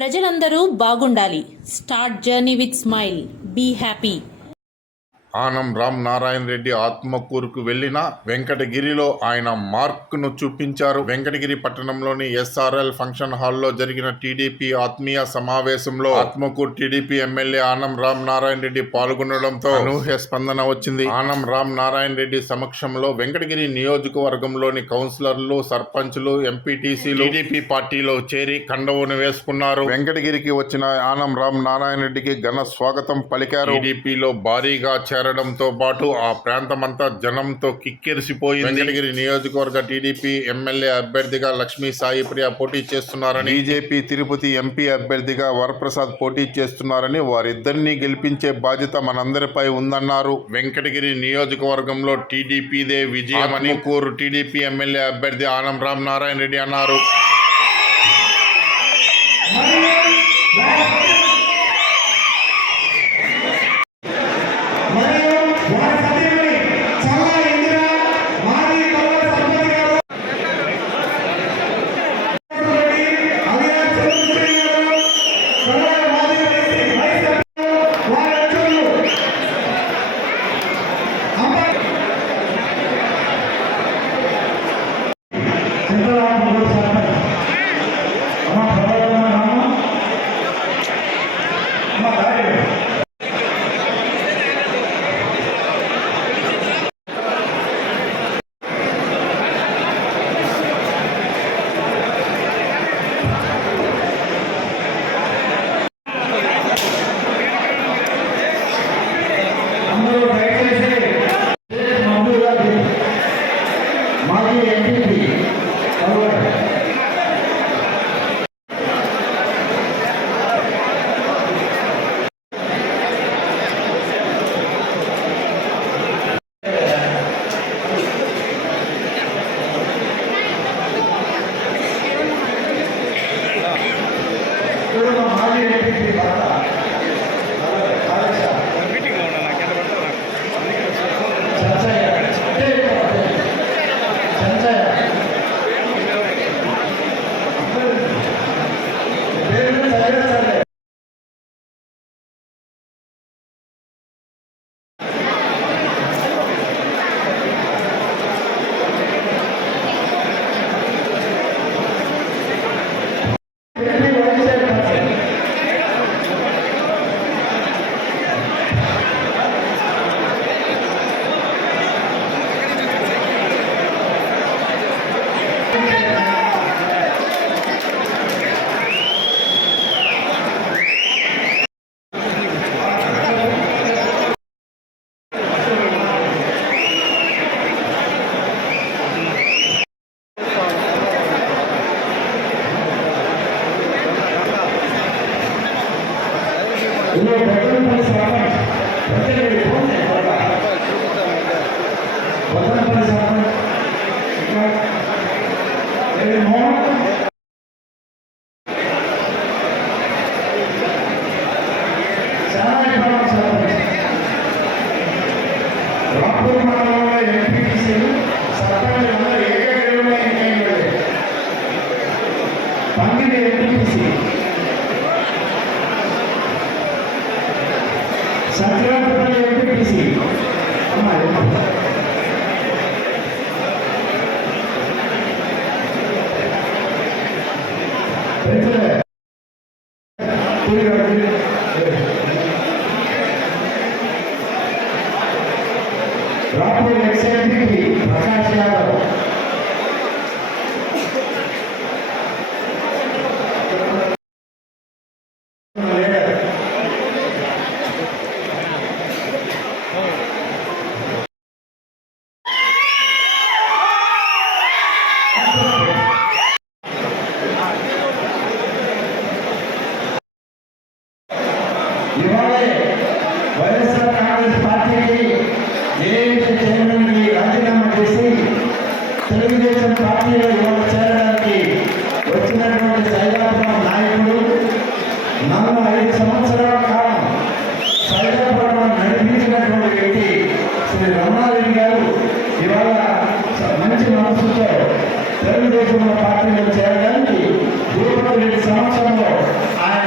ప్రజలందరూ బాగుండాలి. Start journey with smile. Be happy. Anam Ram Narayana Reddy ఆత్మకూరుకు వెళ్లిన వెంకటగిరిలో ఆయన మార్క్ను చూపించారు. వెంకటగిరి పట్టణంలోని ఎస్ఆర్ఎల్ ఫంక్షన్ హాల్లో జరిగిన టీడీపీ ఆత్మీయ సమావేశంలో ఆత్మకూరు టీడీపీ ఎమ్మెల్యే ఆనం రామ్ నారాయణ రెడ్డి పాల్గొనడంతో అనూహ్య స్పందన వచ్చింది. ఆనం రామ్ నారాయణ రెడ్డి సమక్షంలో వెంకటగిరి నియోజకవర్గంలోని కౌన్సిలర్లు, సర్పంచ్లు, ఎంపీటీసీలు టీడీపీ పార్టీలో చేరి కండవును వేసుకున్నారు. వెంకటగిరికి వచ్చిన ఆనం రామ్ నారాయణ రెడ్డికి ఘన స్వాగతం పలికారు. టీడీపీలో భారీగా చేరడంతో పాటు ఆ ప్రాంతమంతా జనంతో కిక్కిరిసిపోయింది. వెంకటగిరి నియోజకవర్గ టీడీపీ ఎమ్మెల్యే అభ్యర్థిగా లక్ష్మీ సాయి ప్రియ పోటీ చేస్తున్నారని, బీజేపీ తిరుపతి ఎంపీ అభ్యర్థిగా వరప్రసాద్ పోటీ చేస్తున్నారని, వారిద్దరినీ గెలిపించే బాధ్యత మనందరిపై ఉందన్నారు. వెంకటగిరి నియోజకవర్గంలో టీడీపీదే విజయమని ఆత్మకూరు టీడీపీ ఎమ్మెల్యే అభ్యర్థి ఆనం రామ్ నారాయణ రెడ్డి అన్నారు. ప్రకాష్ యాదవ్ వైఎస్ఆర్ కాంగ్రెస్ పార్టీకి ఏఐసీ చైర్మన్కి రాజీనామా చేసి తెలుగుదేశం పార్టీలో యువత చేరడానికి వచ్చినటువంటి సైదాపురం నాయకుడు నన్ను 5 సంవత్సరాల కాలం సైదాపురం నడిపించినటువంటి వ్యక్తి శ్రీ రమణారెడ్డి గారు ఇవాళ మంచి మనసుతో తెలుగుదేశం పార్టీలో చేరడానికి 2 సంవత్సరంలో ఆయన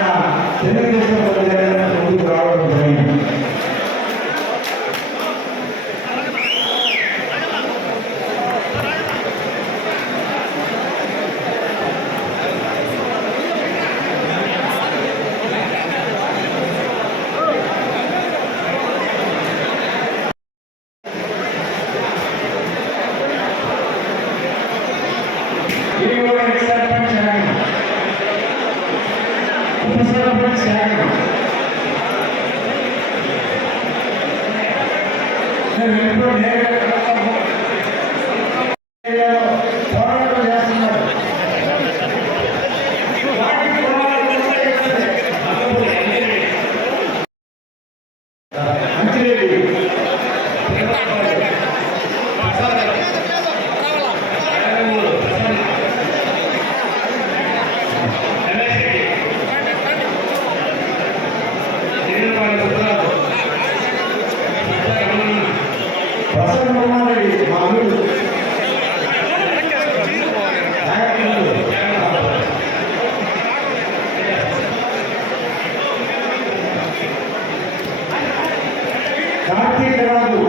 త్యాగం. నేను ఎప్పుడూ పోరాటం చేస్తున్నారు. మంచిరెడ్డి ప్రసన్న కుమార్ రెడ్డి మా ఊరు Karthika Raju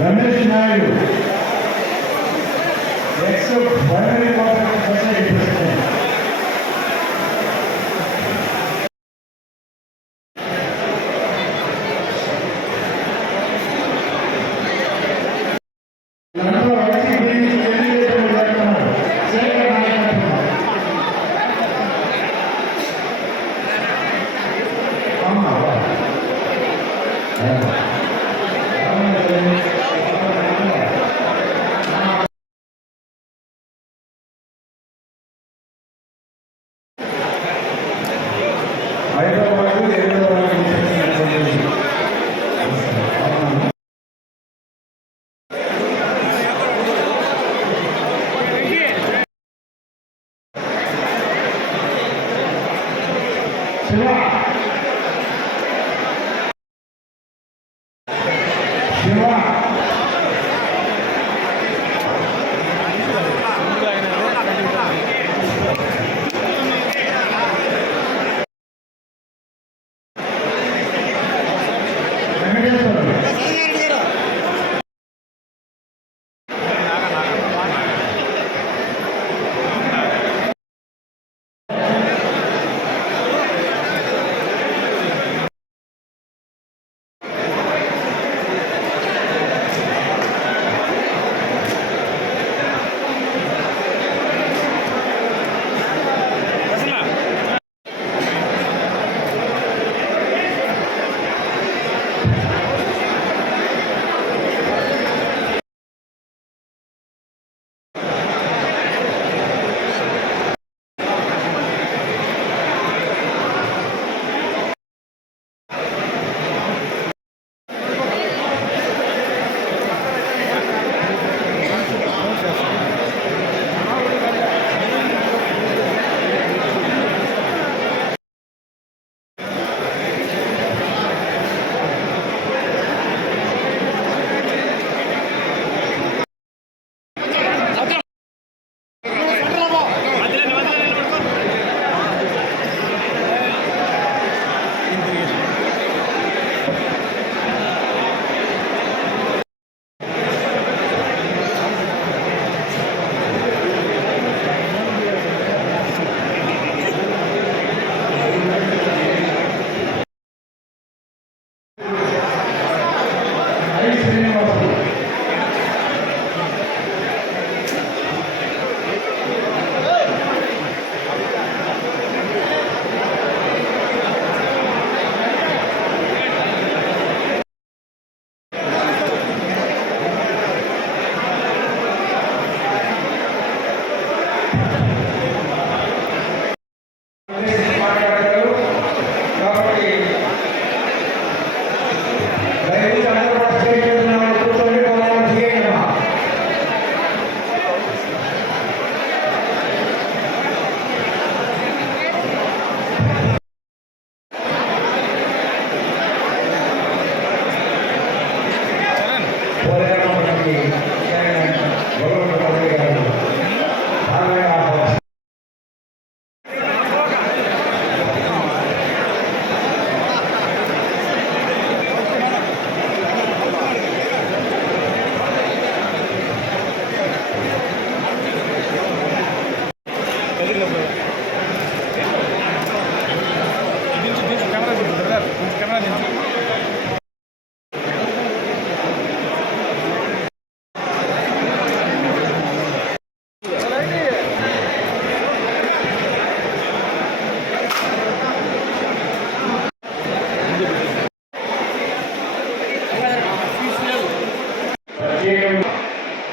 Ramesh Naidu ex primary cooperative society president. Shiva Shiva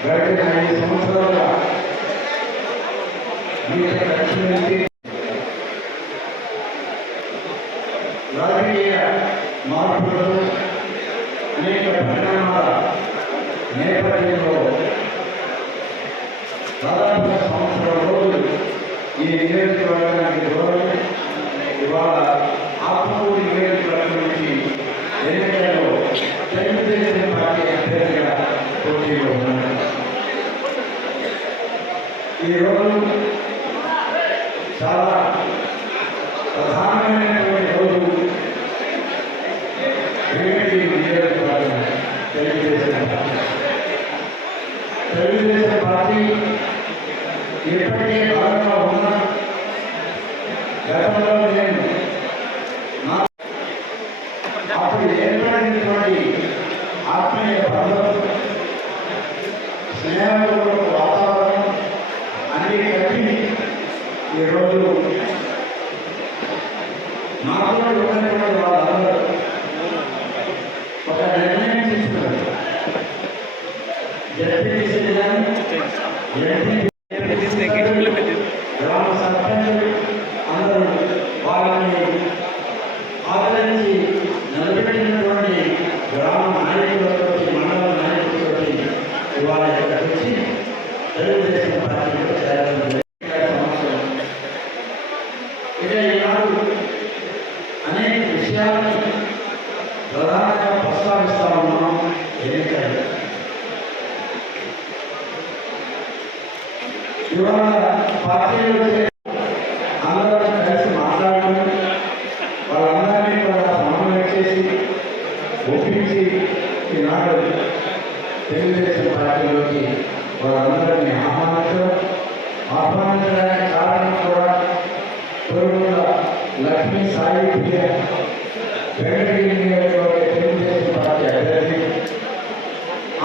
గడిచిన 5 సంవత్సరాలుగా రాజకీయ మార్పులు అనేక పరిణామాల నేపథ్యంలో దాదాపు సంవత్సరం రోజులు ఈ నియోజకవర్గానికి దూరం ఇవాళ ఆత్మకూరు నియోజకవర్గం నుంచి ఎన్నికల్లో తెలుగుదేశం పార్టీ అభ్యర్థిగా పోటీలో ఉన్నారు. ఈరోజు చాలా ప్రధానమైనటువంటి రోజు. వేమిటి నియోజకవర్గం తెలుగుదేశం పార్టీ ఇప్పటికే భాగంగా ఉన్న గతంలో నేను అప్పుడు ఏర్పడినటువంటి ఆత్మీయ బంధం, స్నేహపూర్వక వాతావరణం అన్ని కలిపి ఈరోజు నాకు ఉన్నటువంటి వాళ్ళందరూ ఒక నిర్ణయం తీసుకున్నారు. గ్రామ సర్పంచులు అందరూ వాళ్ళని ఆదరించి నిలబెట్టినటువంటి గ్రామ నాయకులతో, మండల నాయకులతో ఇవాళ ఇక్కడికి వచ్చి తెలుగుదేశం పార్టీలో చేరడం సంవత్సరం. ఇక ఈనాడు అనేక విషయాలని ప్రధానంగా ప్రస్తావిస్తా ఉన్నాం. ఎన్నికలు ఇవాళ పార్టీలు అందరూ కలిసి మాట్లాడుకుని వాళ్ళందరినీ కూడా సమన్వయం చేసి ఒప్పించి ఈనాడు తెలుగుదేశం పార్టీలోకి వాళ్ళందరినీ ఆహ్వానించడానికి కారణం కూడా తొలుగుల లక్ష్మీ సాయి ప్రియ వెంకటగిరి నియోజకవర్గ తెలుగుదేశం పార్టీ అభ్యర్థి.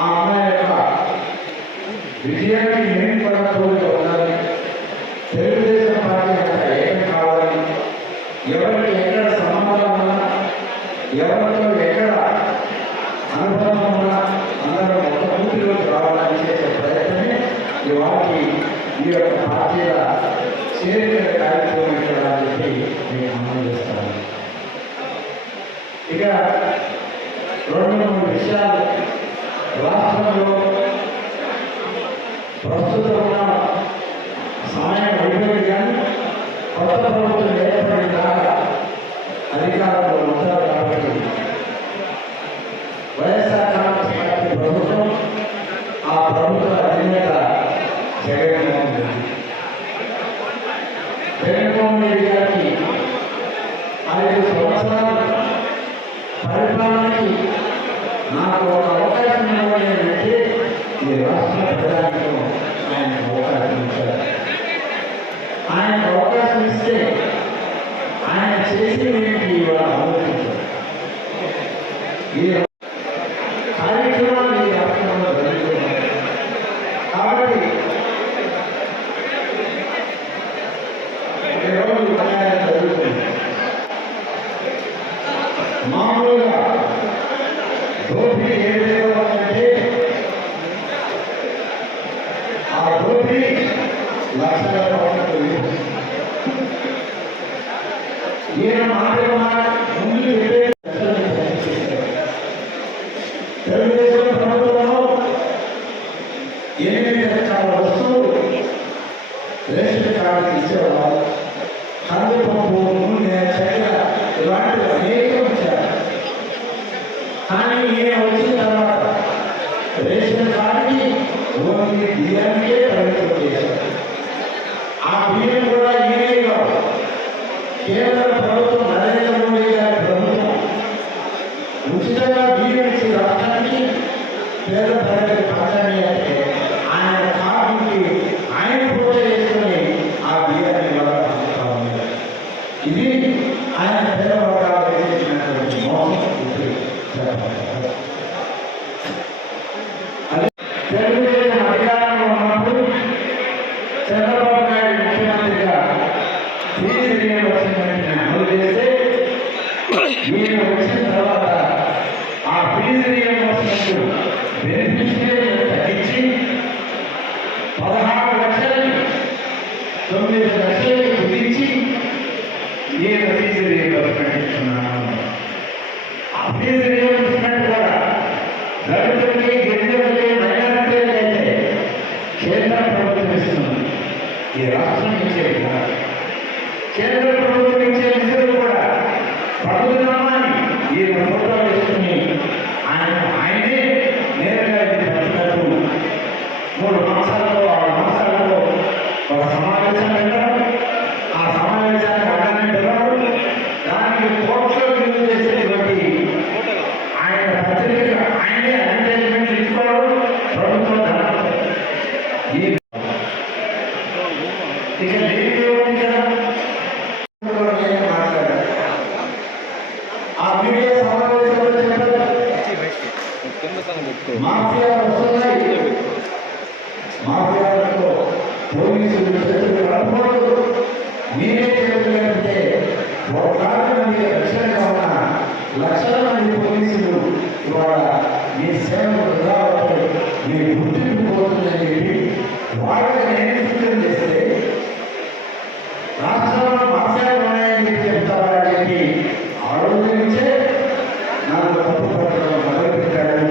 ఆ అమ్మాయి యొక్క విజయానికి మేము కూడా తోడుగా ఉండాలి. తెలుగుదేశం పార్టీ అంతా ఏం కావాలి, ఎవరికి ఎక్కడ సంబంధం ఉన్నా, ఎవరితో ఎక్కడ అనుభవం ఉన్నా అందరూ ఒక పూర్తిలోకి రావాలని చేసే ప్రయత్నమే ఇవాళకి ఈ యొక్క పార్టీల చేరిక కార్యక్రమం ఇక్కడ అని చెప్పి నేను అమలు చేస్తాను. ఇక 2-3 విషయాలు రాష్ట్రంలో ప్రస్తుతం ఉన్న సమయం అయిపోయింది, కానీ కొత్త ప్రభుత్వం ఏర్పడిన దాకా అధికారంలో ఉంటారు. కాబట్టి వైఎస్ఆర్ కాంగ్రెస్ పార్టీ ప్రభుత్వం, ఆ ప్రభుత్వ అధినేత జగన్మోహన్ రెడ్డి. జగన్మోహన్ రెడ్డి గారికి 5 సంవత్సరాల పరిపాలనకి నాకు ఒక అవకాశం ఇవ్వలేదంటే ఈ రాష్ట్ర ప్రజానికం ఆయనకు అవకాశం ఇచ్చారు. ఆయనకు అవకాశం ఇస్తే ఆయన చేసి వీటికి ఇవాళ ఆలోచించారు. ఈ కార్యక్రమాలు ఈ రాష్ట్రంలో జరుగుతున్నాయి. కాబట్టి ఈరోజు పర్యాయం జరుగుతుంది. మామూలుగా దోపిడీ ఏ విధంగా ఉందంటే ఆ దోపిడీ లక్షల రూపాయలు. ఈయన ముందు తెలుగుదేశం ప్రభుత్వంలో 8 రకాల వస్తువులు రేషన్ కార్డు ఇచ్చేవాళ్ళు. కందిపప్పు, నూనె, చక్కెర ఇలాంటివి అనేకం ఇచ్చారు. కానీ ఈయన వచ్చిన తర్వాత రేషన్ కార్డుకి ఓన్లీ బియ్యానికే పరిమితం చేశారు. ఆ బియ్యం కూడా ఈయనే కాదు, కేంద్ర ప్రభుత్వం నరేంద్ర మోడీ గారి ప్రభుత్వం ఉచితంగా బియ్యం ఇచ్చి రాష్ట్రానికి పేద ప్రజలకు పంచాలి అంటే ఆయన కార్డుకి ఆయన పూజ చేసుకుని ఆ బియ్యాన్ని పంచుతా ఉన్నారు. ఇది ఆయన పేద వర్గాలకు చేసినటువంటి మోసం. తెలుగుదేశం అధికారంలో ఉన్నప్పుడు చంద్రబాబు నాయుడు ముఖ్యమంత్రిగా ఫీజు రియంబర్స్మెంట్ అమలు చేస్తే ఈయన వచ్చిన తర్వాత ఆ ఫీజు రియంబర్స్మెంట్ బెనిఫిషియరీలను తగ్గించి 16 లక్షలని 9 లక్షలకి కుదించి ఈయన ఫీజు రియంబర్స్మెంట్ ఇస్తున్నాను. ఆ ఫీజు రియంబర్స్మెంట్ కూడా దళితులకి, గిరిజనులకి, మైనారిటీలకి అయితే కేంద్ర ప్రభుత్వం ఇస్తుంది. ఈ రాష్ట్రం ఇచ్చే విధానం, కేంద్ర ప్రభుత్వం ఇచ్చే నిధులు కూడా పడుతున్నామని ఈ ప్రభుత్వం ఇస్తుంది. ఆయనే నేరుగా ఇది పంచినట్టు 3 మాసాల్లో 6 మాసాల్లో ఒక సమావేశం పెట్టడం, ఆ సమావేశానికి అడ్డాన్ని పిలవడం, దానికి కోర్టులో విలువ చేసేటువంటి ఆయన పత్రిక ఆయనే అడ్వర్టైజ్మెంట్ ఇచ్చుకోవడం ప్రభుత్వం ధనం. ఇక లేని కదా మాట్లాడారు. ఆ మీడియా సమావేశంలో చెప్పారు, మాఫియా వస్తున్నాయి, మాఫియాలతో పోలీసులు చేతులు కలపకూడదు, మీరే చేతులంటే 1,00,000 మంది రక్షణగా ఉన్న లక్షల మంది పోలీసులు ఇవాళ మీ సేవలు వృధా అవుతాయి, మీ గుర్తింపు పోతుందని చెప్పి వాళ్ళకి నేను సూచన చేస్తే రాష్ట్రంలో మాఫియాలు ఉన్నాయని చెప్పి చెప్తారా అని చెప్పి ఆ రోజు నుంచే నాకు తప్పు పట్టడం మొదలుపెట్టాడు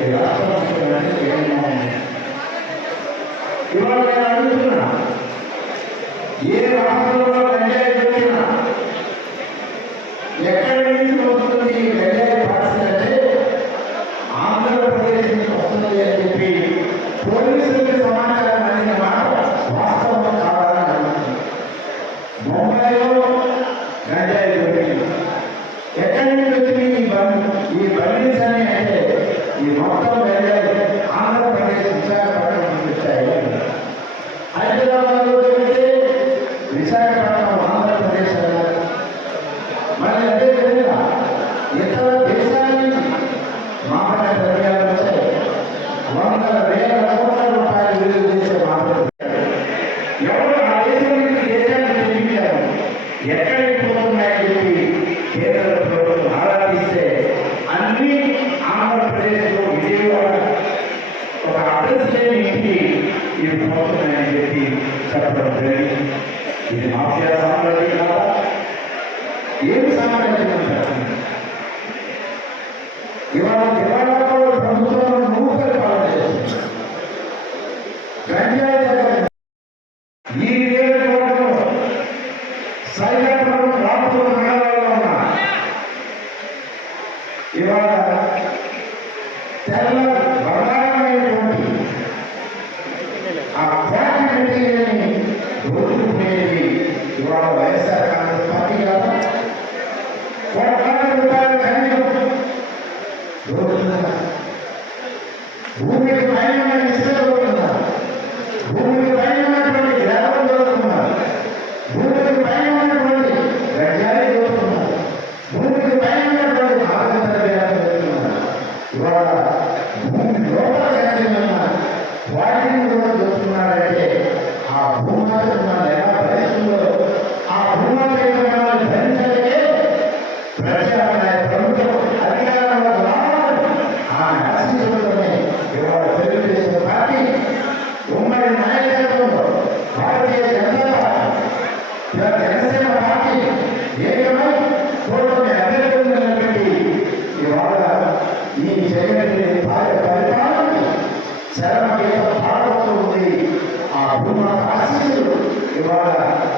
ఈ రాష్ట్ర ముఖ్యమంత్రి జగన్మోహన్ రెడ్డి. ఇవాళ నేను అడుగుతున్నా, ఏ రాష్ట్రంలో గంజాయి దొరికినా ముంబైలో గంజాయి దొరికింది. ఎక్కడి నుంచి వచ్చింది ఈ బర్నీస్ అని అంటే ఈ మొత్తం గంజాయి ఆంధ్రప్రదేశ్ విశాఖపట్నం నుంచి వచ్చాయి. హైదరాబాద్లో దొరికితే విశాఖపట్నం ఆంధ్రప్రదేశ్ అన్నారు. మరి అదే విధంగా ఇతర దేశాల నుంచి మాదక ద్రవ్యాలు వచ్చాయి. వందల వేల కోట్ల రూపాయలు విలువ చేసే మాదక ఎవరు ఆ దేశం నుంచి దేశానికి చూపించారు. ఎక్కడికి పోతున్నాయని చెప్పి కేంద్ర ప్రభుత్వం ఆరాధిస్తే అన్ని ఆంధ్రప్రదేశ్లో విజయవాడ ఒక అడ్రస్ లేని ఇంటికి ఇవి పోతున్నాయని చెప్పి చెప్పడం జరిగింది. ఇది మాఫియా సామ్రాజ్యం కాదా? ఏమి సామ్రాజ్యం అంటారు? ఇవాళ ప్రభుత్వం నువ్వు పరిపాలన చేస్తుంది. గంజాయి ఈ నియోజకవర్గంలో సైదాపురం రామపురం మండలాల్లో ఉన్న ఇవాళ తెల్ల బంగారమైనటువంటి ఆ క్వాంటి మెటీరియల్ని దోచుకునేది ఇవాళ వైఎస్ఆర్ కాంగ్రెస్ పార్టీ కాదు. కోట్లాది రూపాయల ఖనిజం దోచుకున్నారు. భూమికి పైన ఇసుక దోచుకున్నారు. భూమికి పైన ఉన్నటువంటి గ్రామం దోచుకున్నారు. భూమికి పైన ఉన్నటువంటి గంజాయి దోచుకున్నారు. భూమికి పైన ఉన్నటువంటి మాదక ద్రవ్యాలు దోచుకున్నారు. ఇవాళ భూమి లోపల ఖనిజమైన వాటిని కూడా దోచుకున్నారంటే ఆ భూమాతకు మనం ఎలా భరిస్తుందో ఆ భూమాత భరించలేకే ప్రజాప్రాయ ప్రభుత్వం అధికారంలో రావాలి. ఆమె ఆశీస్సులతోనే ఇవాళ తెలుగుదేశం పార్టీ ఉమ్మడి నాయకత్వంలో భారతీయ జనతా పార్టీ జనసేన పార్టీ ఏకమై కూటమి అభ్యర్థులను నిలబెట్టి ఇవాళ ఈ జగన్ని పరిపాలనకి శరణగీత పాడుతూ ఉంది. ఆ భూమాత ఆశీస్సులు ఇవాళ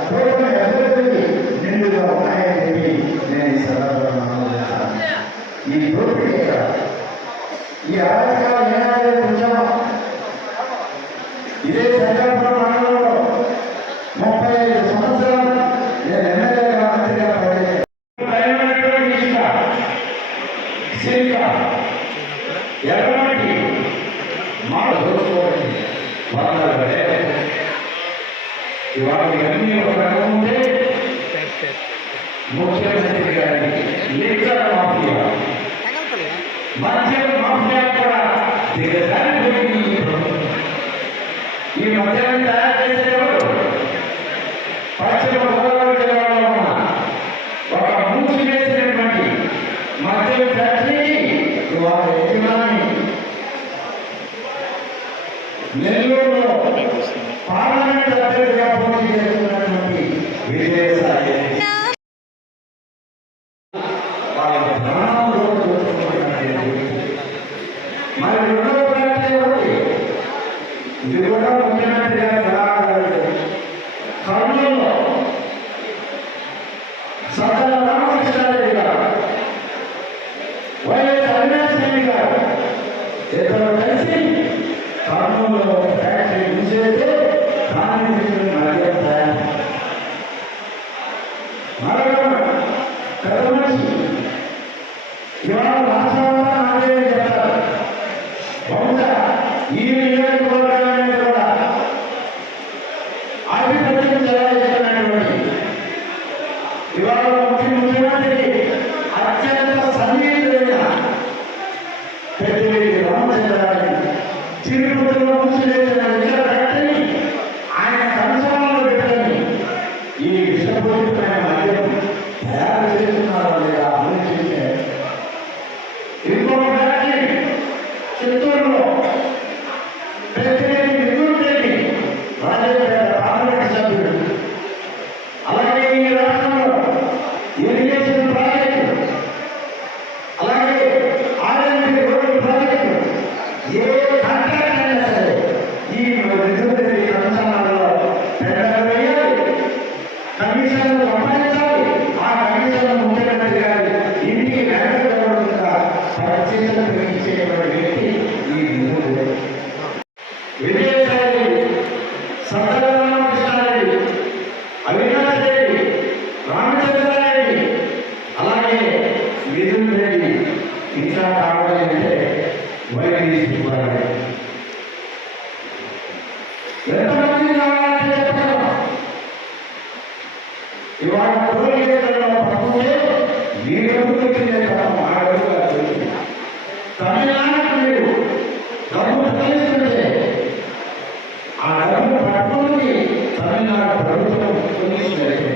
కూటమి అభ్యర్థులకి నిండుగా ఉన్నాయని చెప్పి నేను ఈ సందర్భంగా ఆలోచిస్తాను. ఈ దోపిడీ ఈ అరాచకాలు ఏనాడే కొంచెం ఇదే సైదాపురం మండలంలో 35 సంవత్సరాలు నేను ఎమ్మెల్యేగా మంత్రిగా పనిచేశాను. ఎలాంటి మాట దోచుకోవాలి ఇవాళ ఇవన్నీ ఒక రకం ఉంటే ముఖ్యమంత్రి గారికి లిక్కర్ మాఫియా మద్యం మాఫియా కూడా దిగజారిపోయింది. ఈ మద్యాన్ని తయారు చేసేవాడు పశ్చిమ గోదావరి జిల్లాలో ఉన్న ఒక మూసివేసినటువంటి మద్యం ఫ్యాక్టరీకి ఇవాళ యజమాని నెల్లూరులో పార్లమెంట్ అభ్యర్థిగా పోటీ చేస్తున్నటువంటి విజయసాయి వాళ్ళ ప్రాణంలో మరి రెండవ పార్టీ ఒకటి ఇది కూడా ముఖ్యమంత్రిగా సలహాదారు కర్నూలులో సదన రామకృష్ణారెడ్డి గారు వైఎస్ అవినాష్ రెడ్డి గారు ఇద్దరు కలిసి కర్నూలులో ఫ్యాక్టరీ మూసేస్తే దాని మద్యం తయారు మరొక పెద్ద మనిషి ఇవాళ రాష్ట్రంలో నాదే చెప్తారు. బహుశా ఈ నియోజకవర్గాన్ని కూడా ఆధిపత్యం చెలాయిస్తున్నటువంటి ఇవాళ ముఖ్యమంత్రి అత్యంత సన్నిహితుడైన పెద్దవేటి రామచంద్రారెడ్డి తిరుపతిలో మూసివేసిన ఫ్యాక్టరీ ఆయన కంచంలో పెట్టుకొని ఈ విషపూరితమైన మద్యం తయారు చేస్తున్నారో లేదా ఆలోచించే ఇంకొక ఫ్యాక్టరీ చిత్తూరులో పెద్దవేటి మిగులుపేటి రాజపేట పార్లమెంట్ సభ్యుడు అలాగే ఈ రాష్ట్రంలో ఇరిగేషన్ ప్రాజెక్టు అలాగే ఆర్ఎంపీ రోడ్డు ప్రాజెక్టు ఏ కాంట్రాక్ట్ అయినా సరే ఈ విద్యుత్ కంచాలలో టెండర్లు వేయాలి, కమిషన్లు సంపాదించాలి. ఆ కమిషన్ ముఖ్యమంత్రి గారి ఇంటికి వెంటబడుతుందా పరిచయం పెంచేటువంటి వ్యక్తి ఈ విద్యుత్ విజయసాయి సత్యనారాయణ కృష్ణారెడ్డి అవినాష్ రెడ్డి రామచంద్రారెడ్డి అలాగే మిథున్ రెడ్డి ఇంకా కావాలి అంటే వైద్యులు సుబ్బారెడ్డి ఎంతమంది కావాలంటే చెప్పగలం. ఇవాళ కోరికలలో పట్టుకుంటే మీరు ఎదుగుతుందే తప్ప మాడలుగా తెలియదు. తమిళనాడు మీరు డబ్బు తెలిస్తుంటే ఆ డబ్బు పట్టుకుని తమిళనాడు ప్రభుత్వం పోలీసులైతే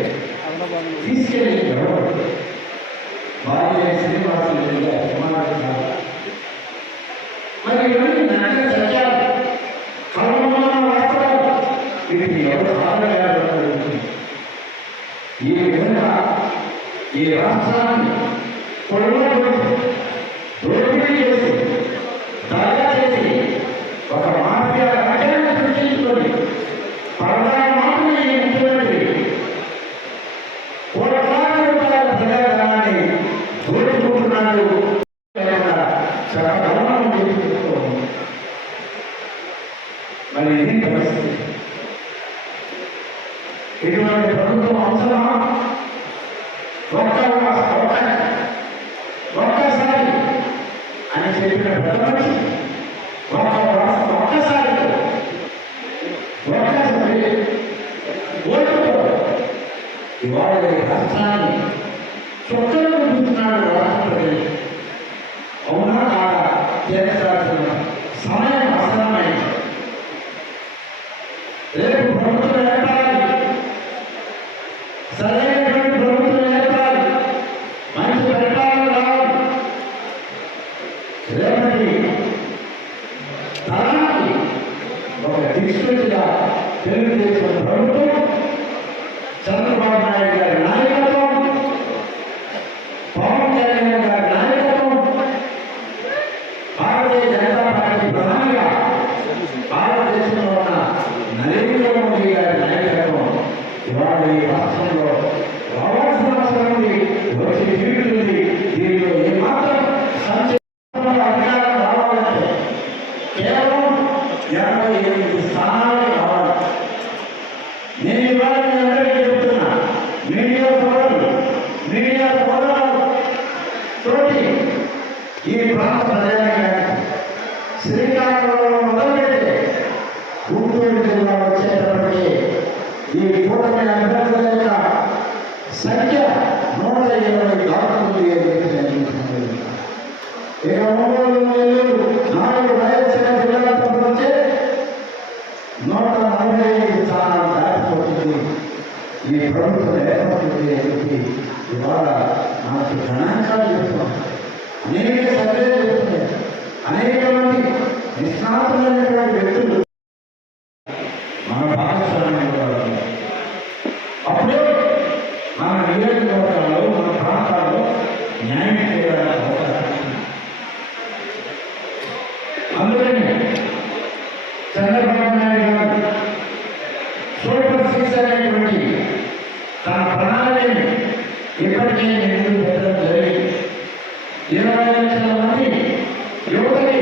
తీసుకెళ్ళి ఎవరు భార్య శ్రీనివాసులు మరి ఇవన్నీ నగ్న సత్యాలు కలవమైన వాస్తవాలు. వీటిని ఎవరు సాధనగా ఈ విధంగా ఈ రాష్ట్రాన్ని దోపిడీ చేసి దగా చేసి ఒక మాఫియా రాజ్యాన్ని సృష్టించుకొని పరదాల మాటలు ఈ ముఖ్యమంత్రి కోట్లాది రూపాయల ప్రజాధనాన్ని దోచుకుంటున్నాడు. చట్టగమనం చేయించుకోవాలి. మరి ఇది పరిస్థితి. ఇటువంటి ప్రభుత్వం అవసరమా? ఒక్కసారి అని చెప్పిన పెద్ద మనిషి ఒక్కసారి ఓటుతో ఇవాళ ఈ రాష్ట్రాన్ని చుక్కలు చూస్తున్నాడు రాష్ట్రపతి. అవునా కాదా చేర్చాల్సిన సమయం అవసరమైంది. రేపు ప్రభుత్వం ఏర్పడాలి, సరైనటువంటి ప్రభుత్వం ఏర్పడాలి, మంచి పరిపాలన రావాలి. రేపటి తరానికి ఒక దిక్సూచిగా తెలుగుదేశం ప్రభుత్వం, చంద్రబాబు నాయుడు గారి నాయకత్వం, పవన్ కళ్యాణ్ గారి నాయకత్వం, భారతీయ జనతా పార్టీ ప్రధానిగా భారతదేశంలో ఉన్న నరేంద్ర మోదీ గారి నాయకత్వం ఇవాళ ఈ రాష్ట్రంలో రావాల్సిన అవసరం ఉంది, వచ్చి తీరుతుంది. దీనిలో ఏమాత్రం సంక్షేమ అధికారం రావాలంటే కేవలం 58 స్థానాలు కావాలి. నేను ఇవాళ మీ అందరికీ చెబుతున్నా, మీడియా సోదరులు తోటి ఈ ప్రాంత ప్రజానికి శ్రీకాకుళంలో మొదలుపెడితే గుంటూరు జిల్లా వచ్చేటప్పటికీ ఈ కూటమి అభ్యర్థుల యొక్క సంఖ్య 120 దాటుతుంది అని చెప్పి నేను చెప్తున్నాను. ఇక 4 రాయలసీమ జిల్లాలతో వచ్చే 145 స్థానాలు దాటిపోతుంది. ఈ ప్రభుత్వం ఏర్పడుతుంది అని చెప్పి ఇవాళ మనకు గణాంకాలు చెప్తున్నాం. అనేక సర్వేలు చెప్తున్నాయి. అనేక మంది నిష్ణాతులైనటువంటి వ్యక్తులు మన భాగస్వామ్యంలో అప్పుడే మన నియోజకవర్గాల్లో మన ప్రాంతాల్లో న్యాయం చేయడానికి అవకాశం. అందుకని చంద్రబాబు నాయుడు గారు సూపర్ 6 అనేటువంటి తన ప్రణాళికని ఇప్పటికే ముందుకు పెట్టడం జరిగింది. 20 లక్షల మంది యువతకి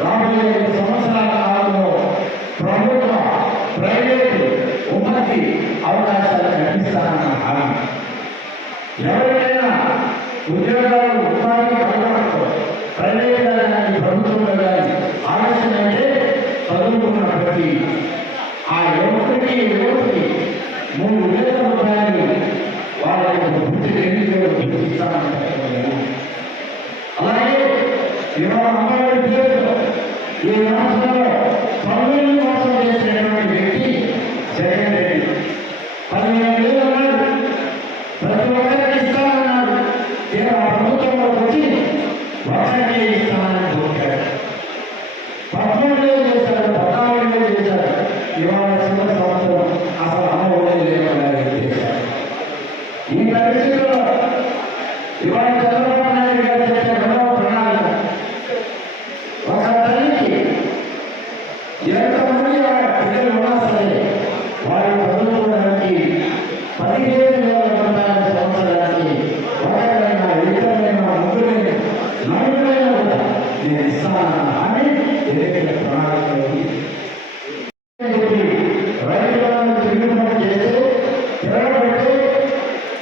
రాబోయే 5 సంవత్సరాల కాలంలో ప్రభుత్వ ప్రైవేటు ఉమ్మడి అవకాశాలు కల్పిస్తానన్న హామీ. ఎవరికైనా ఉద్యోగాలు ఉపాధి కలగడంతో ప్రైవేట్ కానీ ప్రభుత్వంలో కానీ ఆలస్యమైతే చదువుకున్న ప్రతి ఆ యువకుడికి 3,000 రూపాయలు వాళ్ళ వృత్తి ఎన్నికలు గుర్తిస్తామని. అలాగే ఇవాళ అమ్మవారి పేరుతో ఈ రాష్ట్రంలో పనులను మోసం చేసినటువంటి వ్యక్తి జగన్ రెడ్డి 15,000 అన్నాడు, ప్రతి ఒక్కరికి ఇస్తానన్నాడు. తీరా ప్రభుత్వంలోకి వచ్చి ఒకరికి ఇస్తానని కోరాడు. 13,000 చేశాడు, 14,000 చేశాడు. ఇవాళ చిన్న సంవత్సరం అసలు అమ్మఒడి లేకుండా చేశాడు. ఈ పరిస్థితుల్లో ఇవాళ చంద్రబాబు నాయుడు గారు చెప్పే 2వ ప్రణాళిక, ఒక తల్లికి ఎంతమంది పిల్లలు ఉన్నా సరే వారి చదువుకోవడానికి 15,000 రూపాయల సంవత్సరానికి ఒకరైనా, ఇద్దరైనా, ముగ్గురైనా, నలుగురైనా కూడా నేను ఇస్తానన్న హామీ ఎన్నికల ప్రణాళికలో రైతులను తిరుగుబాటు చేస్తే తిరగబెట్టి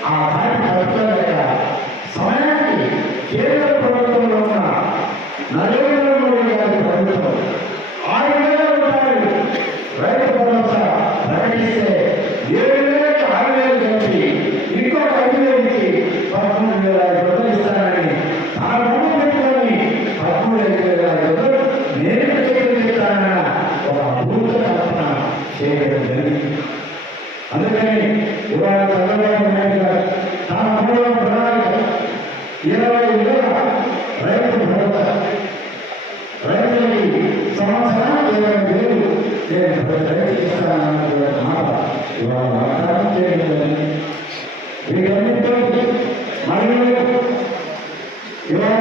ఆ దాన్ని పట్టుకోలేక సమయానికి కేంద్ర ప్రభుత్వంలో ఉన్న నరేంద్ర మోడీ గారి ప్రభుత్వం 6,000 రూపాయలు రైతు భరోసా ప్రకటిస్తే 7,000కి 6,000 కలిపి ఇంకొక 5,000 ఇచ్చి 13,500 ఇస్తానని తన ముందు పెట్టుకొని 13,500 నేను చేస్తానన్న ఒక అద్భుత కల్పన చేయడం జరిగింది. అందుకని ఇవాళ చంద్రబాబు నాయుడు గారు తన మూడవ ప్రణాళిక 20,000 రైతు భరోసా, రైతులకి సంవత్సరానికి 20,000 నేను ప్రతి రైతుకి ఇస్తానన్న మాట ఇవాళ వాగ్దానం చేయడం జరిగింది. వీటన్నింటితో మహిళలకు ఇవాళ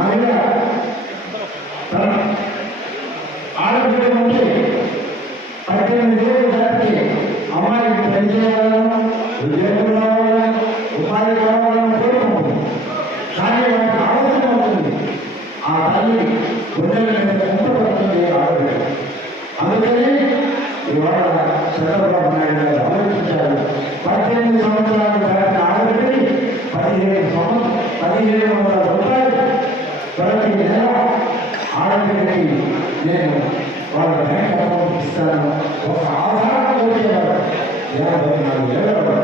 మహిళ తన ఆడబిడ్డ ఉంటే 18,000 దాటి అమ్మాయికి పెళ్లి చేయాలను, ఉద్యోగం రావాలని, ఉపాధి కావాలని కోరుకుంటుంది. కానీ వారికి అవసరం అవుతుంది. ఆ తల్లి గుండెల మీద కుంపడుతుంది ఆడబిడ్డ. అందుకని ఇవాళ చంద్రబాబు నాయుడు గారు ఆలోచించారు. 18 సంవత్సరాలు దాటిన ఆడబిడ్డని 1,700 రూపాయలు ప్రతి నెల ఆడబిడ్డకి నేను వాళ్ళ బ్యాంక్ అకౌంట్ ఇస్తాను. ఒక ఆధారం కోరేవారు 54,000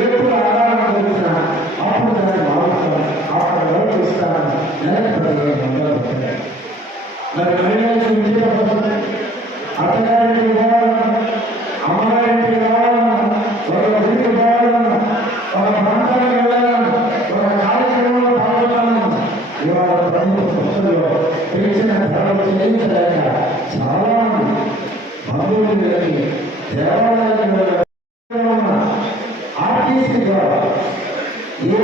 ఎప్పుడు ఆధారం కోరినా అప్పుడు దాన్ని మారుస్తాను, అక్కడ వరకు ఇస్తాను. నెలకు 15,000 రూపాయలు. మరి మహిళలకు విజయపడుతుంది. అత్తగారికి పోవాలన్నా, అమ్మగారికి కావాలన్నా, ఒక గుడికి పోవాలన్నా, ఒక ప్రాంతానికి వెళ్ళాలన్నా, ఒక కార్యక్రమంలో పాల్గొనాలన్నా ఇవాళ ప్రభుత్వ సంస్థల్లో పెంచిన ధరలు చెల్లించలేక చాలా మంది బంధువులు వెళ్ళి దేవాలయాలకు ఆర్టీసీ ద్వారా ఏ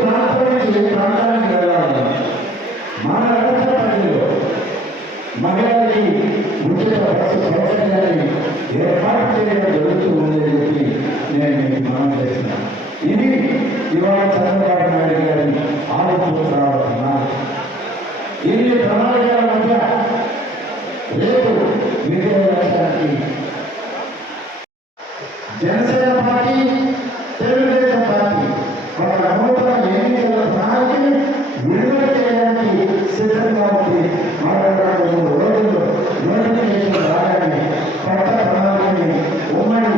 ప్రాంతం నుంచి ఏ ప్రాంతానికి వెళ్ళాలన్నా మన రాష్ట్రపతిలో మహిళలకి ఉచిత బస్సు సౌకర్యాన్ని ఏర్పాటు చేయడం జరుగుతూ ఉందని చెప్పి నేను మీకు మనం చేస్తున్నాను. ఇది ఇవాళ చంద్రబాబు నాయుడు గారి ఆలోచన ఇన్ని ప్రణాళికల మధ్య రేపు విజయవాడకి జనసేన పార్టీ, తెలుగుదేశం పార్టీ ఒక నూతన ఎన్నికల ప్రణాళికని విడుదల చేయడానికి సిద్ధంగా ఉంది. మరొక 3 రోజుల్లో నోటిఫికేషన్ రాగానే కొత్త ప్రణాళికని ఉమ్మడి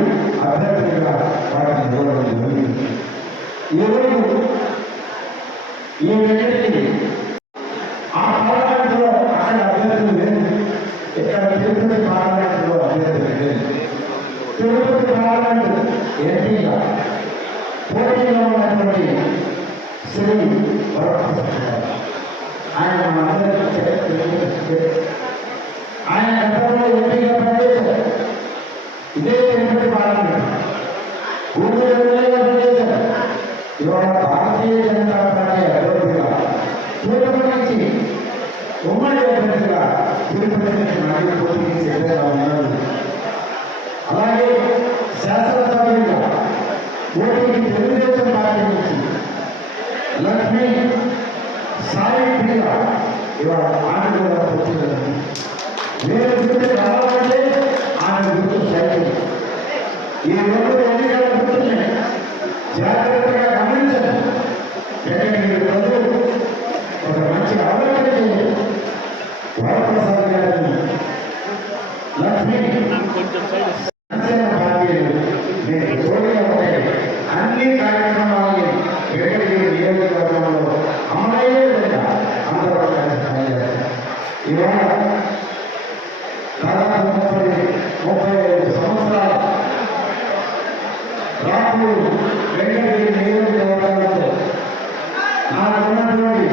అభ్యర్థిగా వాటిని ఇవ్వడం జరిగింది. ఈరోజు ఈ వెంకటగిరి ఆ పార్లమెంట్లో అక్కడ అభ్యర్థులు లేదు. ఇక్కడ తిరుపతి పార్లమెంట్లో అభ్యర్థులు లేదు. తిరుపతి పార్లమెంట్ ఎంపీగా పోటీలో ఉన్నటువంటి శ్రీ వరప్రసాద్ ఆయన మనందరికీ ఆయన గతంలో ఎంపీగా పనిచేశారు. ఇదే తిరుపతి పార్లమెంట్ ఊళ్ళో ఎమ్మెల్యేగా పనిచేశారు. ఇవాళ భారతీయ జనతా పార్టీ అభ్యర్థిగా తిరుపతి నుంచి ఉమ్మడి అభ్యర్థిగా తిరుపతి నుంచి మళ్ళీ పోటీకి సిద్ధంగా ఉన్నారు. అలాగే శాసనసభ్యులుగా పోటీకి తెలుగుదేశం పార్టీ నుంచి లక్ష్మీ సాయి ప్రియ ఇవాళ ఆమె కూడా పోటీలో నేను గుర్తు రావాలంటే ఆమె గుర్తు సైకిల్. ఈ 2 ఎన్నికల గుర్తుని జాగ్రత్తగా గమనించండి. వెంకటగిరి ప్రజలు ఒక మంచి ఆలోచన చేయండి. వరప్రసాద్ గారిని లక్ష్మీ జనసేన పార్టీలు మీకు తోడుగా ఉంటాయి. అన్ని కార్యక్రమాలని వెంకటగిరి నియోజకవర్గంలో అమలయ్యే విధంగా అందరూ కలిసి పనిచేస్తారు. ఇవాళ దాదాపు 35 సంవత్సరాలు రాపూర్ వెంకటగిరి నియోజకవర్గాలతో నాకున్నటువంటి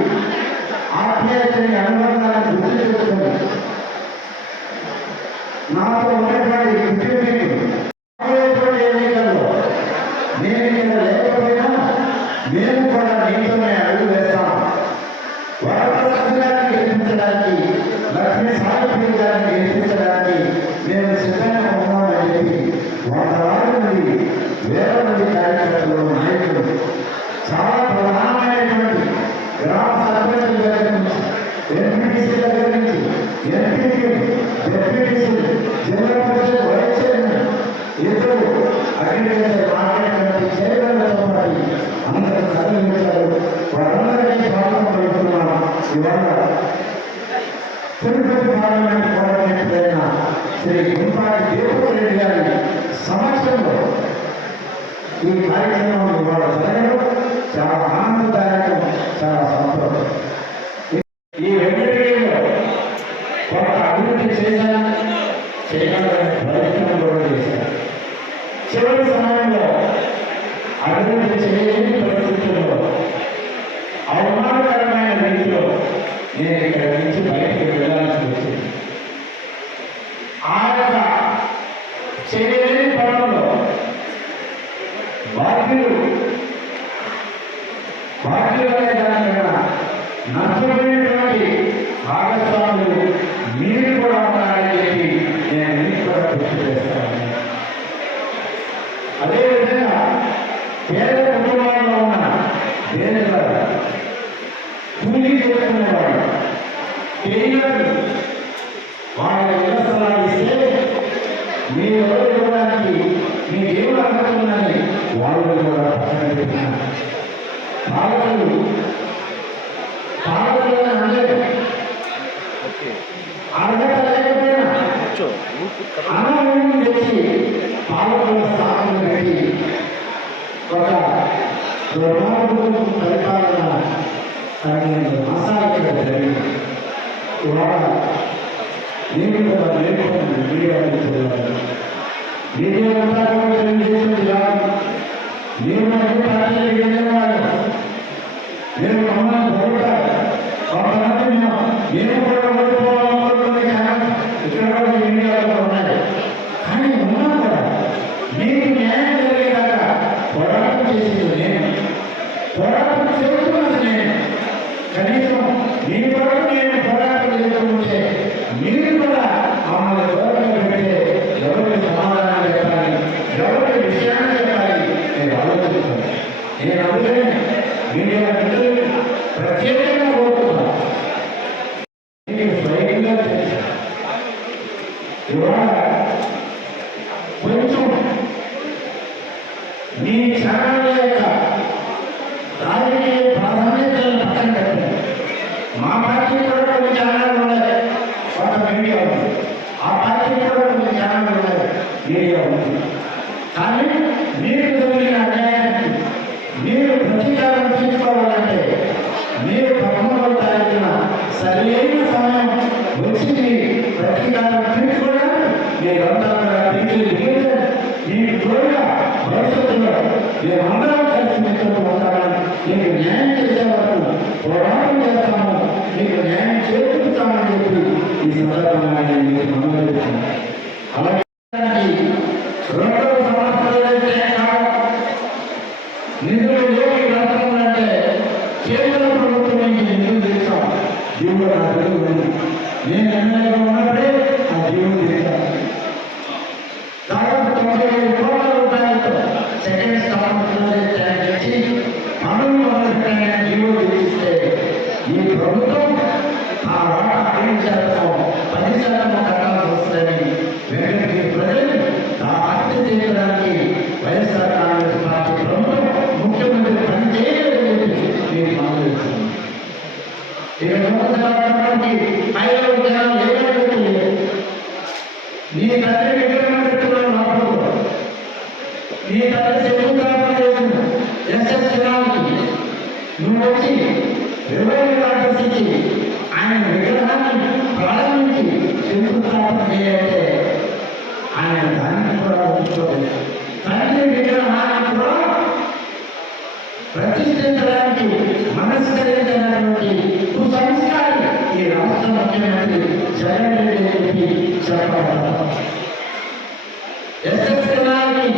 ఆత్మీయతని అనుబంధాన్ని గుర్తు చేసుకుని నాతో ఉన్నటువంటి ఎన్నికల్లో నేను ఇక్కడ లేకపోయినా మేము కూడా నీతోనే అడుగు వేస్తాం. వరప్రసాద్ గారిని గెలిపించడానికి, లక్ష్మీ సాయి గారిని గెలిపించడానికి మేము సిద్ధంగా ఉన్నామని చెప్పి 100 మంది 1000 మంది కార్యకర్తలు, నాయకులు, చాలా ప్రధానమైనటువంటి గ్రామ సర్పంచుల దగ్గర నుంచి, ఎంపీటీసీ దగ్గర నుంచి, ఎంపీపీ, డిప్యూటీసీ, జిల్లా పరిషత్ వైస్ చైర్మన్, ఇద్దరు అగ్రికల్చర్ శ్రీ గుంపాటి దీపక్ రెడ్డి గారి సమక్షంలో ఈ కార్యక్రమం ఇవాళ జరగడం చాలా ఆనందదాయకం, చాలా సంతోషం. ఈ వెంకటగిరిలో కొంత అభివృద్ధి చేశాను, చేయాలని ప్రయత్నం కూడా చేశాను. చివరి సమయంలో అభివృద్ధి చేయలేని పరిస్థితుల్లో అవమానకరమైన రీతిలో నేను ఇక్కడ నుంచి బయటికి వెళ్ళాల్సి వచ్చింది. ఆ యొక్క చేయలేని పనుల్లో బాధ్యులనే దానికన్నా నష్టపోయినటువంటి భాగస్వాములు మీరు కూడా ఉన్నారని చెప్పి నేను మీకు కూడా గుర్తు చేస్తాను. అదేవిధంగా పేద కుటుంబాల్లో ఉన్న పేదవారు, కూలీ చేసుకునేవాడు, పేదలు వాళ్ళ ఇళ్ల స్థలాలు ఇస్తే మీ ఎవరు ఇవ్వడానికి మీ దేవుడు అనుకుంటున్నది వాళ్ళు కూడా పక్కన పెట్టినారు. పాలకులు అందరూ అర్హత లేకపోయినా అన్నమూలు తెచ్చి పాలకుల స్థాపన పెట్టి ఒక దుర్మార్గుడు పరిపాలన 12 మాసాల క్రితం జరిగింది. ఇవాళ నేను కూడా లేకపోతే మీడియా అంతా కూడా తెలియజేసేది కాదు. నేను పార్టీలకు వెళ్ళేవాడు, నేను మమ్మల్ని పొగుతారు కొంతమంది నేను కూడా ఓడిపోవాలనుకుంటున్నాను. ఇక్కడ కూడా ఇండియాలో ఉన్నాయి. కానీ ఉన్నా కూడా మీకు న్యాయం జరిగేదాకా పోరాటం చేసేది నేను, పోరాటం చేస్తున్నది నేను. కనీసం మీ కొరకు నేను పోరాటం చేస్తుంటే మీరు కూడా మమ్మల్ని దూరంగా పెడితే ఎవరికి సమాధానం చెప్పాలి, ఎవరికి విషయాన్ని చెప్పాలి నేను ఆలోచిస్తాను. నేను అందుకనే మీడియా మిత్రులు ప్రత్యేకంగా కోరుతున్నాను. మీకు స్వయంగా తెలుసు ఇవాళ కొంచెం మీ ఛానల్ యొక్క రాజకీయ ప్రాధాన్యతలను పక్కన పెట్టండి. మా పార్టీ కూడా కొన్ని ఛానల్ ఉన్నాయి, ఒక మీడియా ఉంది. ఆ పార్టీ కూడా కొన్ని ఛానల్ ఉన్నాయి, మీడియా ఉంది. కానీ మీరు జరిగిన అన్యాయానికి మీరు ప్రతీకారం తీసుకోవాలంటే మీరు 13వ తారీఖున సరైన సమయం వచ్చింది. ప్రతీకారం తీర్చుకోవడానికి మీరంతా మీకు తోడుగా భవిష్యత్తులో మేమందరం కలిసి మీతో ఉంటామని, మీకు న్యాయం చేసే వరకు పోరాటం చేస్తాము, మీకు న్యాయం చేకూరుతామని చెప్పి ఈ సందర్భంగా నేను మీకు మనవి చేస్తున్నాను. అలాగే 2వ సంవత్సరం నిధులు లేని రాష్ట్రంలో కేంద్ర ప్రభుత్వం నుంచి నిధులు తెచ్చాం. జీవులు నా తెలుగు ఉంది. నేను ఎమ్మెల్యేగా ఉన్నప్పుడే ఆ జీవులు తెచ్చాను. దాదాపు 95 కోట్ల రూపాయలతో సెకండ్ స్టాండర్డ్ తెచ్చి పనులు మొదలుపెట్టిన జీవులు తెచ్చిస్తే ఈ ప్రభుత్వం ఆ వాటా 5% 10% కట్టాల్సి వస్తుందని వెంకటగిరి ప్రజలు ఆర్తి చేయడానికి వైఎస్ఆర్ కాంగ్రెస్ పార్టీ ప్రభుత్వం ముఖ్యమంత్రి పని చేయలేదని చెప్పి మీరు మాట్లాడుతున్నారు. ఇక సంవత్సరానికి 5 జనాలు ఏమైనా నీ తండ్రి విగ్రహం పెట్టుకున్నాను అప్పుడు నీ తండ్రి శంకుస్థాపన చేసిన ఎస్ఎస్ జనాలకి నువ్వు వచ్చి 20 ఆకర్షించి ఆయన విగ్రహాన్ని ప్రారంభించి శంకుస్థాపన చేయాలంటే ఆయన దాన్ని కూడా ఉంచుకోలేదు. తండ్రి విగ్రహాన్ని కూడా ప్రతిష్ఠించడానికి మనస్కరించినటువంటి కుసంస్కారి ఈ రాష్ట్ర ముఖ్యమంత్రి జగన్ రెడ్డి అని చెప్పి చెప్పబడతారు. ఎస్ఎస్ జనాన్ని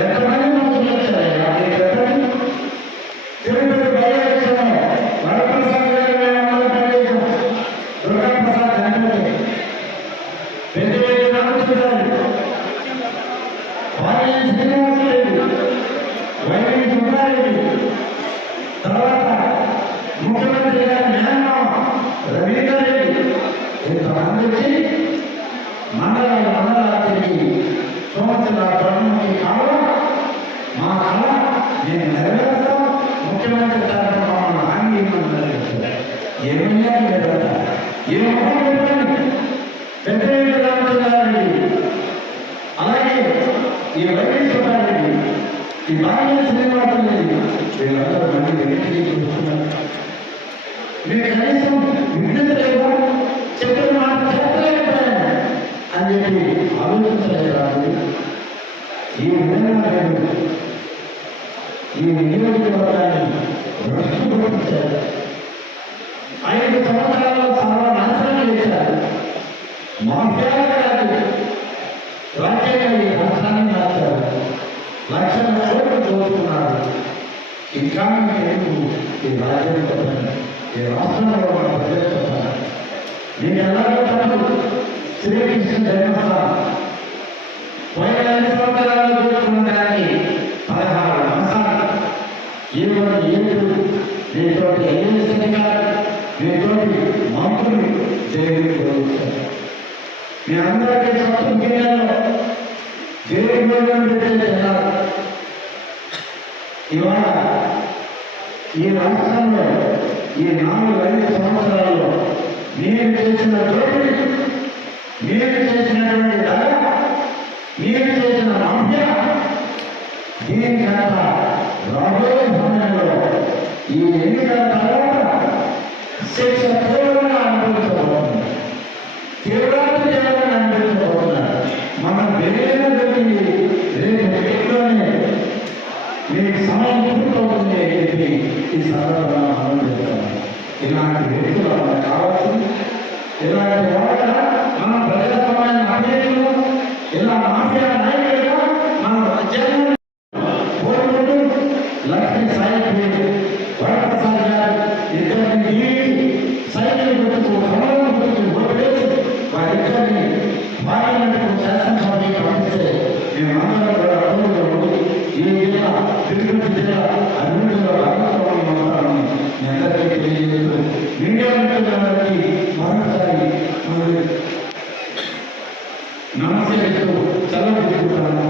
ఎంతమంది మంత్రులు వచ్చారయ్యా మీరు చెప్పండి. తిరుపతి బయలుదేరాము, వరప్రసాద్ గారు పనిచేసాం, దుర్గాప్రసాద్ చనిపోతే పెద్దవేడి రామచంద్రాలు, వారి శ్రీనివాసరెడ్డి, వైవి సుబ్బారెడ్డి, తర్వాత ముఖ్యమంత్రి గారి మేనమామ రవీందర్ రెడ్డి, ఇంతమంది వచ్చి మండలాలు తిరిగి సంవత్సరాల ప్రభుత్వం కావడం మా కళ నేను నెరవేరుస్తాం. ముఖ్యమంత్రి తరఫున మమ్మల్ని హామీ ఇవ్వమని నెరవేరుస్తారు. ఏమయ్యా ఏమో పెద్దవేడి రామచంద్రారెడ్డి ఈ బాగా శ్రీనివాసం లేదు వీళ్ళందరూ మళ్ళీ వెనక్కి చూస్తున్నారు. మీరు కనీసం విడుదలేదా చెప్పిన మాట చెప్పలేకపోయాను అని చెప్పి ఆలోచించలేదా? ఈ విధంగా నేను ఈ నియోజకవర్గాన్ని భ్రష్టుపట్టించారు. 5 సంవత్సరాల్లో సర్వనాశనం చేశారు. మాఫియాగా కాదు, రాజ్యాంగ ఈ రాష్ట్రాన్ని మార్చారు. లక్షల కోట్లు దోచుకున్నారు. ఇంకా మీకు ఈ రాజ్యం చెప్పండి, ఈ రాష్ట్రంలో మన ప్రజలు చెప్పండి. మీకు ఎలాగో తప్పు శ్రీకృష్ణ జన్మస్థానం పోయిన 5 సంవత్సరాలు దోచుకున్న దానికి 16 మాసాలు ఏడు మీతోటి ఐఏఎస్ గారు మీతోటి మంత్రులు జైలు గౌరవిస్తారు. మీ అందరికీ చట్టం జిల్లాలో జైలు గౌరవం ఇవాళ ఈ రాష్ట్రంలో ఈ 4-5 సంవత్సరాల్లో మీరు చేసిన దోపిడీ, మీరు చేసినటువంటి దగ, మీరు చేసిన మాఫియా, దీనికంతా రాబోయే సమయంలో ఈ ఎన్నికల తర్వాత శిక్ష తీవ్రంగా అనుభవించబోతుంది. తీవ్రాతి తీవ్రంగా అనుభవించబోతున్నారు. మనం వేరేగా దొరికింది రేపు రేపులోనే మీకు సమయం పూర్తవుతుంది అని చెప్పి ఈ సందర్భంగా మనం చేస్తాం. ఇలాంటి వ్యక్తులు మనకు కావచ్చు. ఇలాంటి వాళ్ళ మనం ప్రజాస్వామ్యాన్ని అభివృద్ధిలో ఇలా మాఫియా నాయకులుగా మనం రాజ్యాంగం లక్ష్మీ సాయి వరప్రసాద్ గారు ఇద్దరిని సైకిల్ గుర్తుకు కమలం గుర్తుకు ఓటేసి వారిద్దరిని పార్లమెంట్కు శాసనసభకి పంపిస్తే మేమందరం కూడా అభివృద్ధిలో ఉండి ఈ జిల్లా తిరుపతి జిల్లా అభివృద్ధిలో భాగస్వామ్యం అవుతామని మీ అందరికీ తెలియజేస్తూ మీడియా మిత్రులందరికీ మరొకసారి నమస్తే సెలవు తీసుకుంటాను.